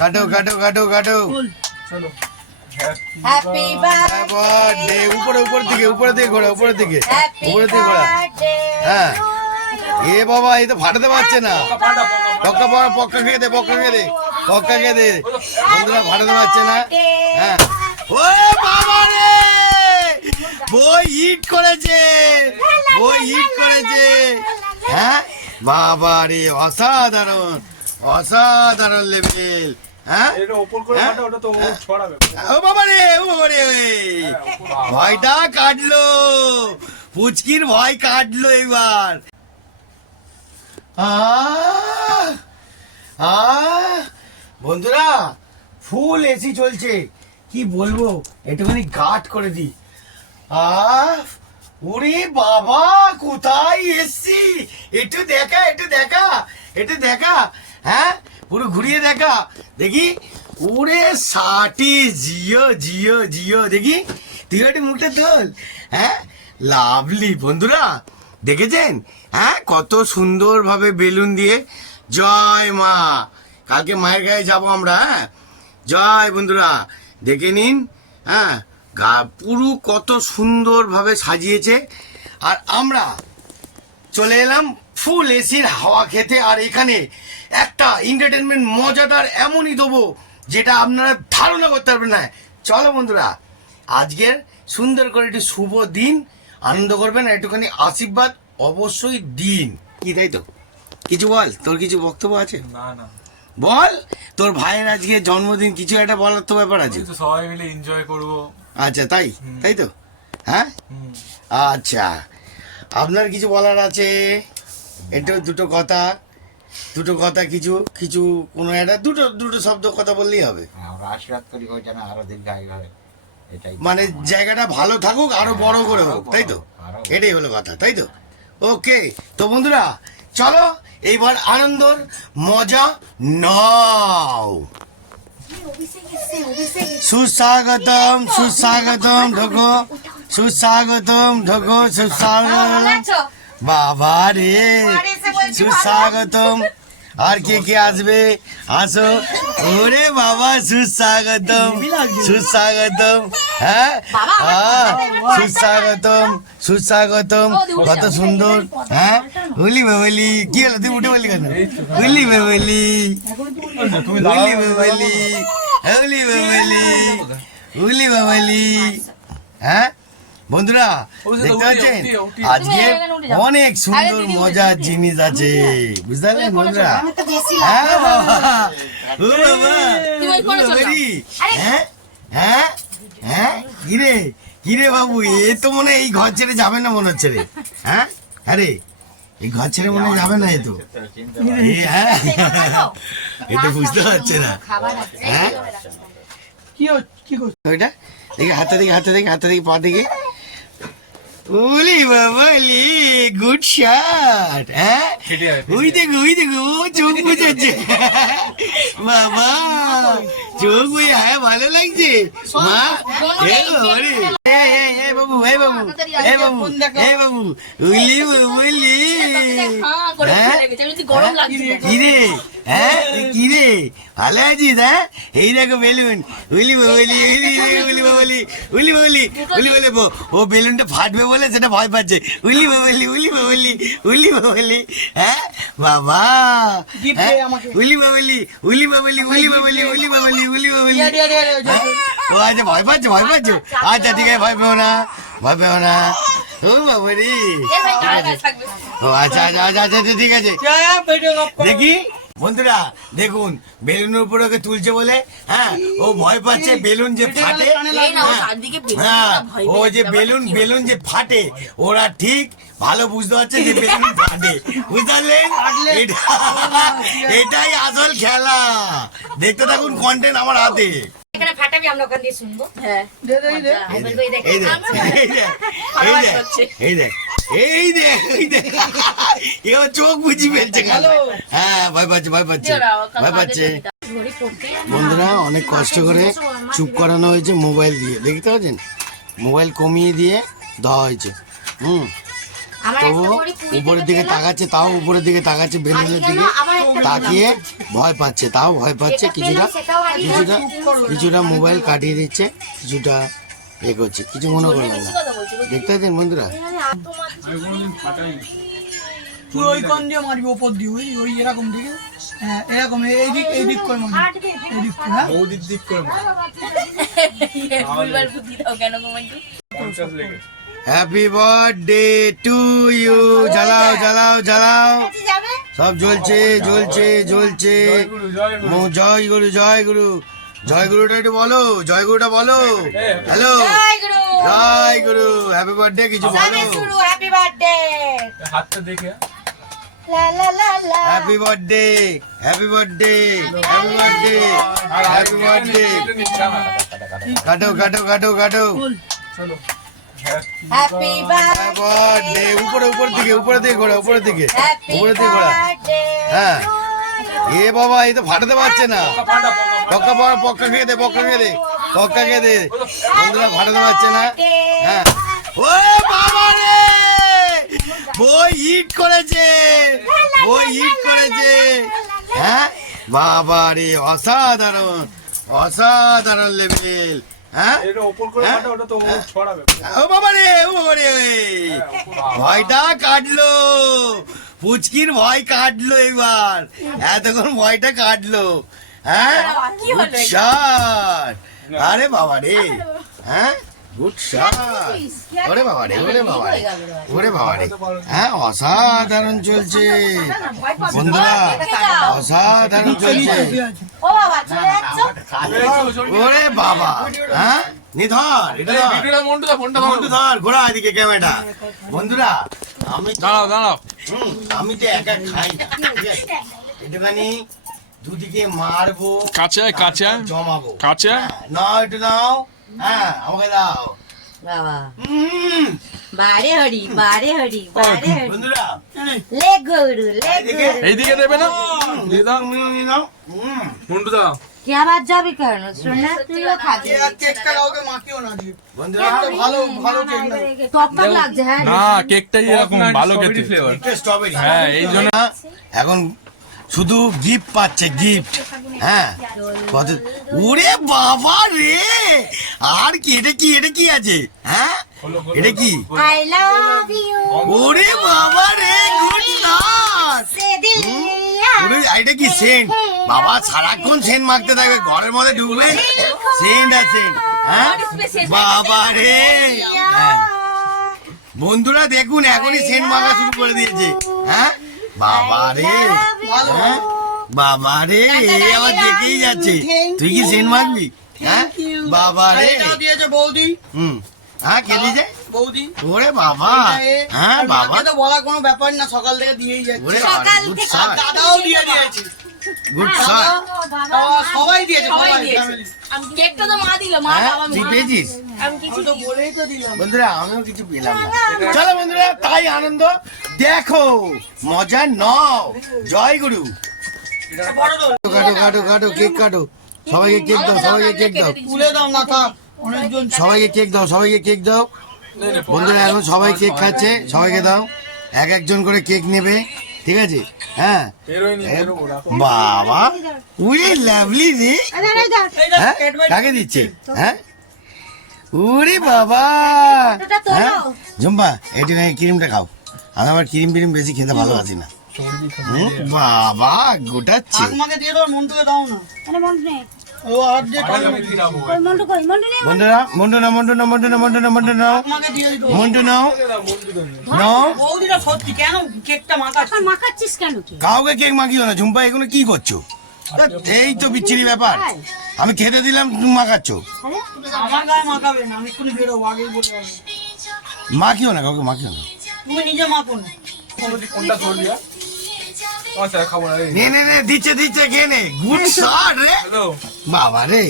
কাটো কাটো কাটো কাটো হ্যাপি বার্থডে উপরে দিকে ঘোরা হ্যাঁ এ বাবা এই তো ফাটাতে পারছে না পক্কা খেয়ে দে বন্ধুরা ফাটাতে পারছে না হ্যাঁ ও বাবা রে বই হিট করেছে হ্যাঁ বাবা রে অসাধারণ লেভেল হ্যাঁ ও বাবা রে ভয়টা কাটলো পুচকির ভয় কাটলো এবার বন্ধুরা ফুল এসি চলছে কি বলবো একটুখানি গার্ড করে দি ওরে বাবা কোথায় এসছি একটু দেখা হ্যাঁ পুরো ঘুরিয়ে দেখা দেখি ওরে ষাটি জিও দেখি তুই একটু মুখটা তোল হ্যাঁ লাভলি বন্ধুরা দেখেছেন হ্যাঁ কত সুন্দরভাবে বেলুন দিয়ে জয় মা কালকে মায়ের গায়ে যাবো আমরা হ্যাঁ জয় বন্ধুরা দেখে নিন হ্যাঁ পুরো কত সুন্দরভাবে সাজিয়েছে আর আমরা চলে এলাম ফুল এসির হাওয়া খেতে আর এখানে একটা এন্টারটেনমেন্ট মজাদার এমনই দেবো যেটা আপনারা ধারণা করতে পারবেন না চলো বন্ধুরা আজকের সুন্দর করে একটু শুভ দিন আনন্দ করবেন একটুখানি আশীর্বাদ অবশ্যই দিন কি তাই তো কিছু বল তোর কিছু বক্তব্য আছে না বল তোর ভাইয়ের আজকে জন্মদিন কিছু একটা বলার তো ব্যাপার আছে সবাই মিলে এনজয় করবো আচ্ছা তাই তো হ্যাঁ আচ্ছা আপনার কিছু বলার আছে একটু দুটো কথা কিছু কোনো একটা দুটো শব্দ কথা বললেই হবে আমরা আশীর্বাদ করি ওই যেন আরো দীর্ঘায়ু হয় এটাই মানে জায়গাটা ভালো থাকুক আরো বড় করে হোক তাই তো এটাই হলো কথা তাই তো ওকে তো বন্ধুরা চলো এইবার আনন্দর মজা নাও সুস্বাগতম ঢোকো সুস্বাগতম বাবা রে সুস্বাগতম আর কে আসবে আসো ওরে বাবা সুস্বাগতম হ্যাঁ সুস্বাগতম কত সুন্দর হ্যাঁ হুলি বাবলি কি হলো তুই উঠে বললি কেন হুলি বাবলি হ্যাঁ বন্ধুরা দেখতে পাচ্ছেন আজকে অনেক সুন্দর মজার জিনিস আছে বুঝতে পারলেন বন্ধুরা হ্যাঁ বাবা হ্যাঁ কিরে বাবু এ তো মনে এই ঘর ছেড়ে যাবে না মনে হচ্ছে রে হ্যাঁ আরে এই ঘর ছেড়ে মনে যাবে না এ তো এ তো বুঝতে পারছে না হ্যাঁ কি করছে ওইটা দেখি হাতে দেখি পা দেখি ওলি বাবালি গুড শট হ্যাঁ ওই দেখো চোখ বুঝাচ্ছে বাবা চোখ বুঝে হ্যাঁ ভালো লাগছে মা বাবু উলি বাবলি কিরে ভালো আছিস হ্যাঁ এই দেখো বেলুন উলি বাবলি ও বেলুনটা ফাটবে বলে সেটা ভয় পাচ্ছে উলি বাবলি হ্যাঁ বাবা উলি বাবলি ও আচ্ছা ভয় পাচ্ছ আচ্ছা ঠিক আছে ভয় পেও না ও বাবা রে ও আচ্ছা ঠিক আছে দেখি বন্ধুরা দেখুন বেলুনের উপরে ওকে তুলছে বলে হ্যাঁ ও ভয় পাচ্ছে বেলুন যে ফাটে হ্যাঁ ও যে বেলুন যে ফাটে ওরা ঠিক ভালো বুঝতে পারছে যে বেলুন ফাটে বুঝতে পারলেন এটাই আসল খেলা দেখতে থাকুন কন্টেন্ট আমার হাতে এখানে ফাটাবি আমরা ওখান দিয়ে শুনবো হ্যাঁ এই দেখ এবার চোখ বুঝি ফেলছে হ্যাঁ ভয় পাচ্ছে বন্ধুরা অনেক কষ্ট করে চুপ করানো হয়েছে মোবাইল দিয়ে দেখতে পাচ্ছেন মোবাইল কমিয়ে দিয়ে দেওয়া হয়েছে আমার তো একটা করে কুড়ি উপরের টাকা দিকে পেলাম। তাকাচ্ছে, তাও উপরের দিকে তাকাচ্ছে, বেলুনের দিকে আবার একটা তাকিয়ে ভয় পাচ্ছে, তাও ভয় পাচ্ছে, যেটা কিছুটা পেলাম সেটাও হারিয়ে কিছুটা গেছে। কিছুটা মোবাইল কাটিয়ে দিচ্ছে, কিছুটা এ করছে, কিছু মনে করবেন না। দেখতে পাচ্ছেন বন্ধুরা? তুই ওই কোণ দিয়ে মারবি, ওপর দিয়ে ওই ওই এরকম দিকে, হ্যাঁ এরকম এই দিক করে মারবি, এই দিক করে, হ্যাঁ? ভুলবার বুদ্ধি দাও কেন কমান্ডু? Happy birthday to you. জ্বালাও জ্বালাও জ্বালাও, যাবে সব জ্বলছে জ্বলছে জ্বলছে। জয় গুরু জয় গুরু, জয় গুরুটা একটু বলো, জয় গুরুটা বলো। হ্যালো জয় গুরু জয় গুরু, হ্যাপি বার্থডে কিছু বলো। যাবে শুরু হ্যাপি বার্থডে লা লা লা লা happy birthday happy birthday happy birthday happy birthday. কাটো কাটো কাটো কাটো। হ্যাপি বার্থডে উপরে উপরের দিকে, উপরের দিকে ঘোরা, উপরের দিকে, উপরের দিকে ঘোরা। বার্থডে হ্যাঁ এ বাবা, এই তো ফাটাতে পারছে না। পক্কা পর পক্কা খেয়ে দে, পক্কা খেয়ে দে, পক্কা খেয়ে দে। বন্ধুরা ফাটাতে পারছে না। হ্যাঁ ও বাবা রে, বই হিট করেছে, বই হিট করেছে। হ্যাঁ বাবা রে, অসাধারণ অসাধারণ লেভেল। হ্যাঁ ও বাবা রে, ও বাবা রে, ভয়টা কাটলো, পুচকির ভয় কাটলো এবার, এতক্ষণ ভয়টা কাটলো। হ্যাঁ গুড শট, আরে বাবা রে, হ্যাঁ গুড শট। ওরে বাবা রে, ওরে বাবা রে, ওরে বাবা রে, হ্যাঁ অসাধারণ চলছে বন্ধুরা, অসাধারণ চলছে। ও বাবা চলে যাচ্ছ ওরে বাবা, হ্যাঁ নি ধর, এটা ধর, মন্টু ধর, ঘোরা এদিকে ক্যামেরাটা। বন্ধুরা আমি তো- আমি তো একা খাই না, ঠিক আছে? একটুখানি দুদিকে মারবো, কাছে আয়, কাছে আয়। জমাবো। কাছে আয়। হ্যাঁ, নাও একটু নাও, হ্যাঁ আমাকে দাও। বাবা হুম, বারে হরি বারে হরি বারে হরি বন্ধুরা লে গরু লে এদিকে গরু এইদিকে দেবে না? দিয়ে দাও, নিয়ে নাও। হুম, কে আবার যাবি কেন সোনা তুইও খাবি কেকটা কাউকে মাখিও না দিয়ে, বন্ধুরা ভালো ভালো কেক না। টপ টপ লাগছে হ্যাঁ না, কেকটাই এরকম ভালো খেতে। একটা স্ট্রবেরি। হ্যাঁ, এই জন্য এখন শুধু গিফট পাচ্ছে, গিফট। হ্যাঁ কত, ওরে বাবা রে, আর কি এটা, কি এটা কি আছে? হ্যাঁ এটা কি? আই লাভ ইউ ওরে বাবা রে, গুড নাইট। সে দিল লিয়া ওরে এটা কি সেন্ট? বাবা সারাক্ষণ সেন্ট মাখতে থাকবে, ঘরের মধ্যে ঢুকবে সেন্ট আর সেন্ট। হ্যাঁ বাবা রে, হ্যাঁ বন্ধুরা দেখুন এখনই সেন্ট মাখা শুরু করে দিয়েছে। হ্যাঁ বাবা রে, হ্যাঁ বাবা রে, এই আবার দেখেই যাচ্ছে। তুই কি সেন্ট মাখবি? হ্যাঁ বাবা আর রে, এটাও দিয়েছে বৌদি, হুম, হ্যাঁ কে দিয়েছে? বৌদি। ওরে বাবা, হ্যাঁ আর বাবা, মাকে তো বলার কোনো ব্যাপার না, সকাল থেকে দিয়েই যাচ্ছে। ওরে সকাল গুড থেকে শট, দাদাও দিয়ে দিয়েছে, গুড শট। সবাই দিয়েছে, সবাই family। কেকটা তো মা দিল মা হ্যাঁ বাবা তুই পেয়েছিস? আমি কিছু আমি তো বলেই তো দিলাম। বন্ধুরা আমিও কিছু পেলাম না। চলো বন্ধুরা, তাই আনন্দ দেখো, মজা নাও। জয় গুরু। বড় তো কাটো কাটো কাটো, কেক কাটো, সবাইকে কেক দাও, সবাইকে কেক দাও, তুলে দাও না, থাক অনেকজন। সবাইকে কেক দাও, সবাইকে কেক দাও। বন্ধুরা এখন সবাই কেক খাচ্ছে, সবাইকে দাও, এক একজন করে কেক নেবে, ঠিক আছে? হ্যাঁ বাবা, উই লাভলি রে। হ্যাঁ কাকে দিচ্ছে? হ্যাঁ ওরে বাবা, হ্যাঁ ঝুম্পা একটু ক্রিমটা খাও, আমি আবার ক্রিম ফিরিম বেশি খেতে ভালোবাসি না। বাবা গোটাচ্ছে। আমাকে দিয়ে দাও, মন্টুকে দাও না। ও আর দিয়ে বন্ধুরা মন্টু নাও, মন্টু নাও, মন্টু নাও, মন্টু নাও, মন্টু নাও, আমাকে দিয়ে দিত। মন্টু নাও, নাও। বৌদিটা সত্যি কেন কেকটা মাখাচ্ছে? মাখাচ্ছিস কেন কি কাউকে কেক মাখিও না ঝুম্পা, এগুলো কি করছো? এই তো বিচ্ছিরি ব্যাপার, আমি খেতে দিলাম তুমি মাখাচ্ছ। আমার গায়ে মাখাবে না, আমি এক্ষুনি বেরোবো, আগেই বলতে হবে। মাখিও না, কাউকে মাখিও না। তুমি নিজে মাখো না। নে নে নে, দিচ্ছে দিচ্ছে, খেয়ে নে। গুড শট রে বাবা রে।